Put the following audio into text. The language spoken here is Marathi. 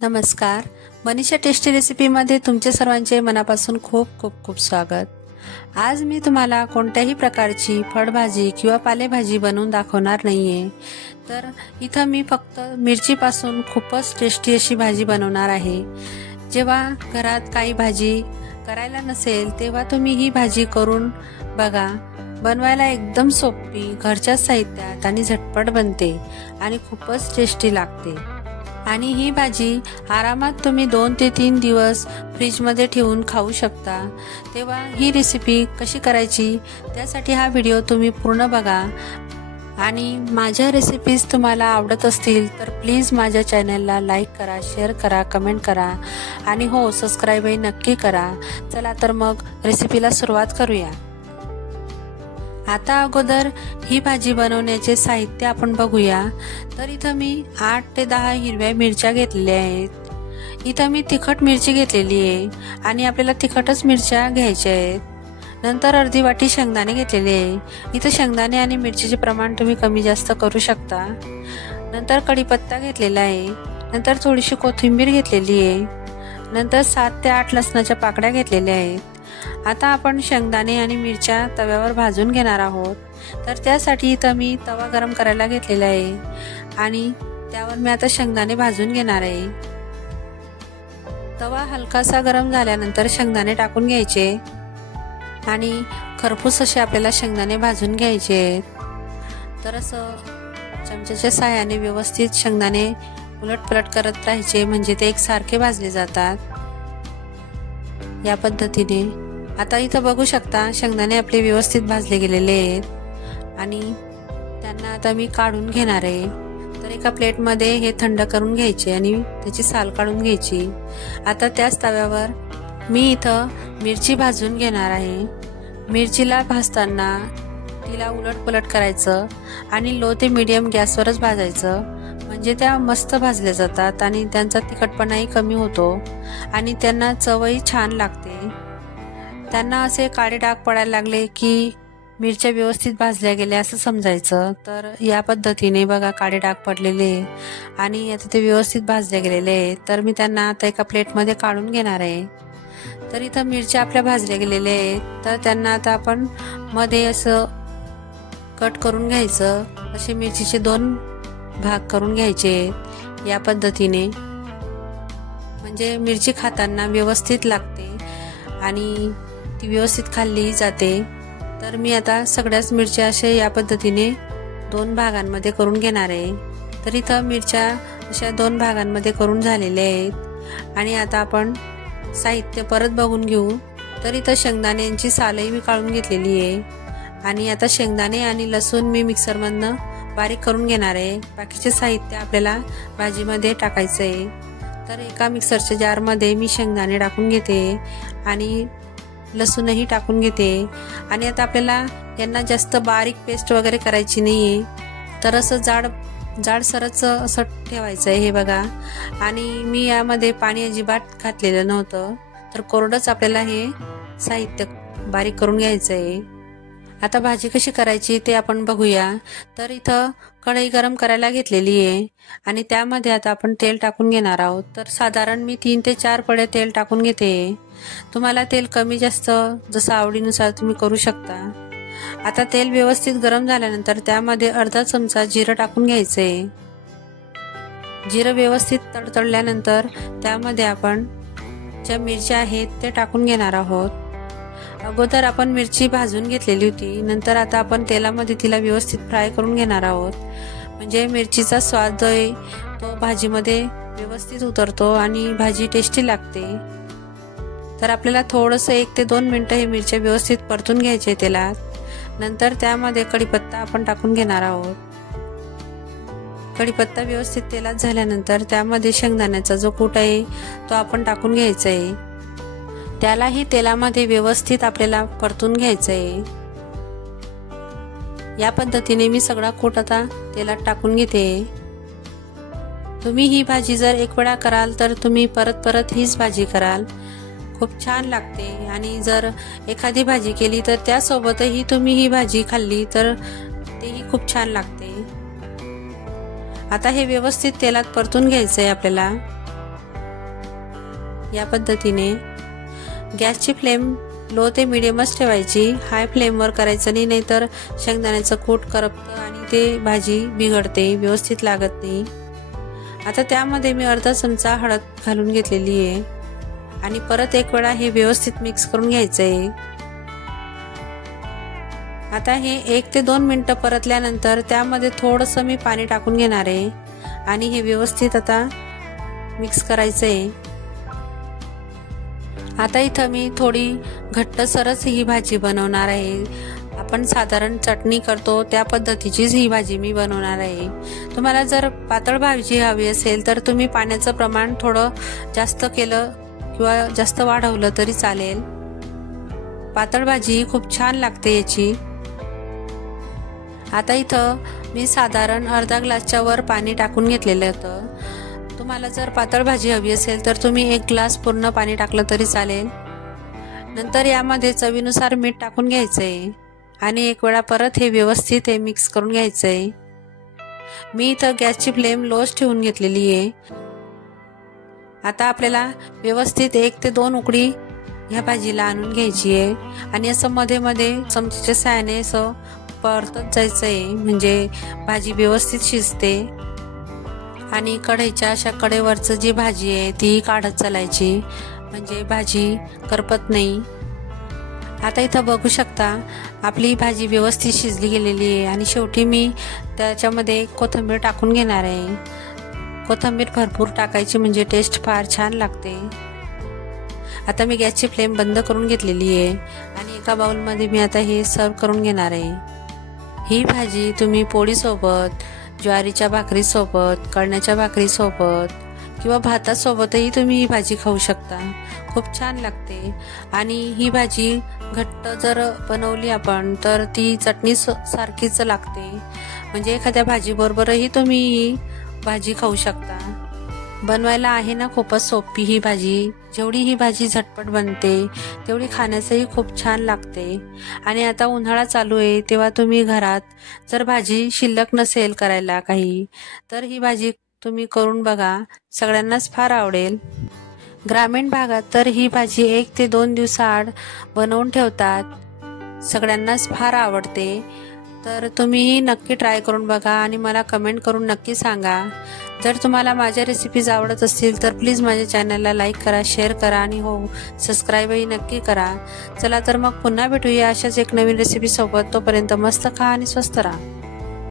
नमस्कार. मनीषा टेस्टी रेसिपीमध्ये तुमचे सर्वांचे मनापासून खूप खूप खूप स्वागत. आज मी तुम्हाला कोणत्याही प्रकारची फळभाजी किंवा पालेभाजी बनवून दाखवणार नाहीये. तर इथं मी फक्त मिरचीपासून खूपच टेस्टी अशी भाजी बनवणार आहे. जेव्हा घरात काही भाजी करायला नसेल तेव्हा तुम्ही ही भाजी करून बघा. बनवायला एकदम सोपी, घरच्या साहित्यात आणि झटपट बनते आणि खूपच टेस्टी लागते. आणि ही भाजी आरामात तुम्ही 2 ते 3 दिवस फ्रीजमध्ये ठेवून खाऊ शकता. तेव्हा ही रेसिपी कशी करायची त्यासाठी हा व्हिडिओ तुम्ही पूर्ण बघा. आणि माझ्या रेसिपीज तुम्हाला आवडत असतील तर प्लीज माझ्या चॅनलला लाईक करा, शेअर करा, कमेंट करा आणि हो, सबस्क्राईबही नक्की करा. चला तर मग रेसिपीला सुरुवात करूया. आता अगोदर ही भाजी बनवण्याचे साहित्य आपण बघूया. तर इथं मी 8 ते 10 हिरव्या मिरच्या घेतलेल्या आहेत. इथं मी तिखट मिरची घेतलेली आहे आणि आपल्याला तिखटच मिरच्या घ्यायच्या आहेत. नंतर अर्धी वाटी शेंगदाणे घेतलेले आहे. इथं शेंगदाणे आणि मिरचीचे प्रमाण तुम्ही कमी जास्त करू शकता. नंतर कढीपत्ता घेतलेला आहे. नंतर थोडीशी कोथिंबीर घेतलेली आहे. नंतर 7 ते 8 लसणाच्या पाकळ्या घेतलेल्या आहेत. आता आपण शेंगदाणे आणि मिरच्या तव्यावर भाजून घेणार आहोत. तर त्यासाठी इथं मी तवा गरम करायला घेतलेला आहे आणि त्यावर मी आता शेंगदाणे भाजून घेणार आहे. तवा हलकासा गरम झाल्यानंतर शेंगदाणे टाकून घ्यायचे आणि खरपूस असे आपल्याला शेंगदाणे भाजून घ्यायचे आहेत. तर असं चमच्याच्या साहाय्याने व्यवस्थित शेंगदाणे उलटपलट करत राहायचे, म्हणजे ते एकसारखे भाजले जातात. या पद्धतीने आता इथं बघू शकता शेंगदाणे आपले व्यवस्थित भाजले गेलेले आहेत आणि त्यांना आता मी काढून घेणार आहे. तर एका प्लेटमध्ये हे थंड करून घ्यायचे आणि त्याची साल काढून घ्यायची. आता त्याच तव्यावर मी इथं मिरची भाजून घेणार आहे. मिरचीला भाजताना तिला उलटपलट करायचं आणि लो ते मीडियम गॅसवरच भाजायचं, म्हणजे त्या मस्त भाजल्या जातात आणि त्यांचा तिखटपणाही कमी होतो आणि त्यांना चवही छान लागते. त्यांना असे काळे डाग पडायला लागले की मिरच्या व्यवस्थित भाजल्या गेल्या असं समजायचं. तर या पद्धतीने बघा, काळे डाग पडलेले आणि आता ते व्यवस्थित भाजले गेलेले आहेत. तर मी त्यांना आता एका प्लेटमध्ये काढून घेणार आहे. तर इथं मिरच्या आपल्या भाजल्या गेलेल्या आहेत. तर त्यांना आता आपण मध्ये असं कट करून घ्यायचं. असे मिरचीचे 2 भाग करून घ्यायचे या पद्धतीने, म्हणजे मिरची खाताना व्यवस्थित लागते आणि ती व्यवस्थित खाल्ली जाते. तर मी आता सगळ्याच मिरच्या अशा या पद्धतीने 2 भागांमध्ये करून घेणार आहे. तर इथं मिरच्या अशा 2 भागांमध्ये करून झालेल्या आहेत आणि आता आपण साहित्य परत बघून घेऊ. तर इथं शेंगदाण्यांची सालही मी काढून घेतलेली आहे आणि आता शेंगदाणे आणि लसूण मी मिक्सरमधनं बारीक करून घेणार आहे. बाकीचे साहित्य आपल्याला भाजीमध्ये टाकायचं आहे. तर एका मिक्सरच्या जारमध्ये मी शेंगदाणे टाकून घेते आणि लसूणही टाकून घेते. आणि आता आपल्याला यांना जास्त बारीक पेस्ट वगैरे करायची नाही आहे. तर असं जाडसरच असं ठेवायचं आहे. हे बघा, आणि मी यामध्ये पाणी अजिबात घातलेलं नव्हतं. तर कोरडंच आपल्याला हे साहित्य बारीक करून घ्यायचं आहे. आता भाजी कशी करायची ते आपण बघूया. तर इथं कढई गरम करायला घेतलेली आहे आणि त्यामध्ये आता आपण तेल टाकून घेणार आहोत. तर साधारण मी 3 ते 4 पळे तेल टाकून घेते. तुम्हाला तेल कमी जास्त जसं आवडीनुसार तुम्ही करू शकता. आता तेल व्यवस्थित गरम झाल्यानंतर त्यामध्ये अर्धा चमचा जिरं टाकून घ्यायचंय. जिरं व्यवस्थित तडतडल्यानंतर त्यामध्ये आपण ज्या मिरच्या आहेत ते टाकून घेणार आहोत. अगोदर आपण मिरची भाजून घेतलेली होती. नंतर आता आपण तेलामध्ये तिला व्यवस्थित फ्राय करून घेणार आहोत, म्हणजे मिरचीचा स्वाद जो आहे तो भाजीमध्ये व्यवस्थित उतरतो आणि भाजी टेस्टी लागते. तर आपल्याला थोडंसं 1 ते 2 मिनिटं हे मिरच्या व्यवस्थित परतून घ्यायचे तेलात. नंतर त्यामध्ये कढीपत्ता आपण टाकून घेणार आहोत. कढीपत्ता व्यवस्थित तेलात झाल्यानंतर त्यामध्ये शेंगदाण्याचा जो कूट आहे तो आपण टाकून घ्यायचा आहे. त्यालाही तेलामध्ये व्यवस्थित आपल्याला परतून घ्यायचं आहे. या पद्धतीने मी सगळा कूट आता तेलात टाकून घेते. तुम्ही ही भाजी जर 1 वेळा कराल तर तुम्ही परत परत हीच भाजी कराल, खूप छान लागते. आणि जर एखादी भाजी केली तर त्यासोबतही तुम्ही ही भाजी खाल्ली तर तेही खूप छान लागते. आता हे व्यवस्थित तेलात परतून घ्यायचं आहे आपल्याला. या पद्धतीने गॅसची फ्लेम लो ते मिडियमच ठेवायची, हाय फ्लेमवर करायचं नाही, नाहीतर शेंगदाण्याचं कूट करपतं आणि ते भाजी बिघडते, व्यवस्थित लागत नाही। आता त्यामध्ये मी अर्धा चमचा हळद घालून घेतलेली आहे आणि परत एक वेळा हे व्यवस्थित मिक्स करून घ्यायचं आहे। आता हे 1 ते 2 मिनिटं परतल्यानंतर त्यामध्ये थोडंसं मी पाणी टाकून घेणार आहे आणि हे व्यवस्थित आता मिक्स करायचं आहे। आता इथं मी थोडी घट्टसरच ही भाजी बनवणार आहे। आपण साधारण चटणी करतो त्या पद्धतीचीच ही भाजी मी बनवणार आहे। तुम्हाला जर पातळ भाजी हवी असेल तर तुम्ही पाण्याचं प्रमाण थोडं जास्त केलं किंवा जास्त वाढवलं तरी चालेल। पातळ भाजी खूप छान लागते याची। आता इथं मी साधारण अर्धा ग्लासच्या वर पाणी टाकून घेतलेलं होतं। तुम्हाला जर पातळ भाजी हवी असेल तर तुम्ही 1 ग्लास पूर्ण पाणी टाकलं तरी चालेल। नंतर यामध्ये चवीनुसार मीठ टाकून घ्यायचंय आणि एक वेळा परत हे व्यवस्थित मिक्स करून घ्यायचंय। मी इथं गॅसची फ्लेम लोच ठेवून घेतलेली आहे। आता आपल्याला व्यवस्थित 1 ते 2 उकडी ह्या भाजीला आणून घ्यायची आहे आणि असं मध्ये मध्ये चमच्याच्या साहाय्याने असं परतत जायचंय, म्हणजे भाजी व्यवस्थित शिजते आणि कढईच्या अशा कडेवरचं जी भाजी आहे ती काढत चालायची, म्हणजे भाजी करपत नाही। आता इथं बघू शकता आपली भाजी व्यवस्थित शिजली गेलेली आहे आणि शेवटी मी त्याच्यामध्ये कोथिंबीर टाकून घेणार आहे। कोथिंबीर भरपूर टाकायची, म्हणजे टेस्ट फार छान लागते। आता मी गॅसची फ्लेम बंद करून घेतलेली आहे आणि एका बाउलमध्ये मी आता हे सर्व करून घेणार आहे। ही भाजी तुम्ही पोळीसोबत, ज्वारीच्या भाकरीसोबत, कळण्याच्या भाकरीसोबत किंवा भातासोबतही तुम्ही ही भाजी खाऊ शकता, खूप छान लागते। आणि ही भाजी घट्ट जर बनवली आपण तर ती चटणी सारखीच लागते, म्हणजे एखाद्या भाजीबरोबरही तुम्ही ही भाजी खाऊ शकता। बनवायला आहे ना खूपच सोपी ही भाजी। जेवढी ही भाजी झटपट बनते तेवढी खाण्यासही खूप छान लागते। आणि आता उन्हाळा चालू आहे तेव्हा तुम्ही घरात जर भाजी शिल्लक नसेल करायला काही, तर ही भाजी तुम्ही करून बघा, सगळ्यांनाच फार आवडेल। ग्रामीण भागात तर ही भाजी 1 ते 2 दिवसाआड बनवून ठेवतात, सगळ्यांनाच फार आवडते। तर तुम्हीही नक्की ट्राय करून बघा आणि मला कमेंट करून नक्की सांगा। जर तुम्हाला माझ्या रेसिपीज आवडत असतील तर प्लीज माझ्या चॅनलला लाईक करा, शेअर करा आणि हो सबस्क्राईबही नक्की करा। चला तर मग पुन्हा भेटूया अशाच एक नवीन रेसिपी सोबत। तोपर्यंत मस्त खा आणि स्वस्त राहा।